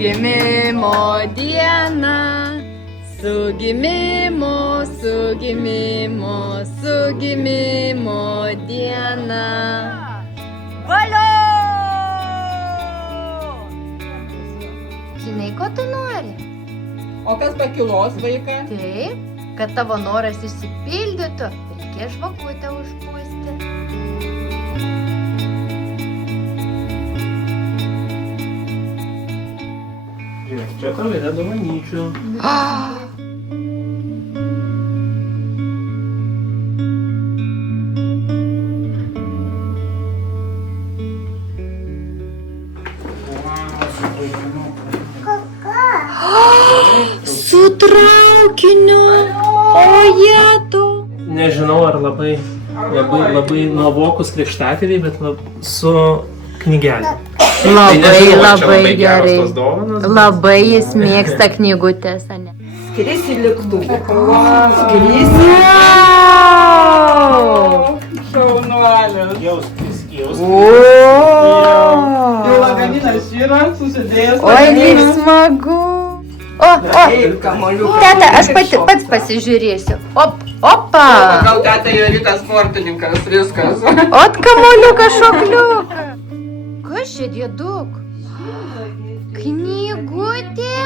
gimimo diena, su gimimo diena. Valio! Žinai, ko tu nori? O kas pakilos vaiką? Taip, kad tavo noras išsipildytų, reikia žvakutę užpūsti. Čia tau yra dovanyčių. Su traukiniu! O jetu! Nežinau, ar labai nuovokus krikštatėviai, bet su knygelė. Labai gerai. Labai jis mėgsta knygutės, ane? Skrisi lėktuvu. Skrisi. Šaunuolis. Jauskis. Jau lagaminas yra, susidėjęs. Oi, kaip smagu. Teta, aš pats pasižiūrėsiu. Opa! Gal teta Jolita sportininkas, viskas. Ot kamuoliukas šokliukas. Kas čia dėduk? Knygutė?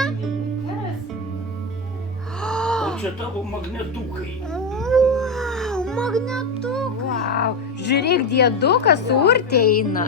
O čia tavo magnetukai. Wow, magnetukas. Wow. Žiūrėk, dėdukas su urtė eina.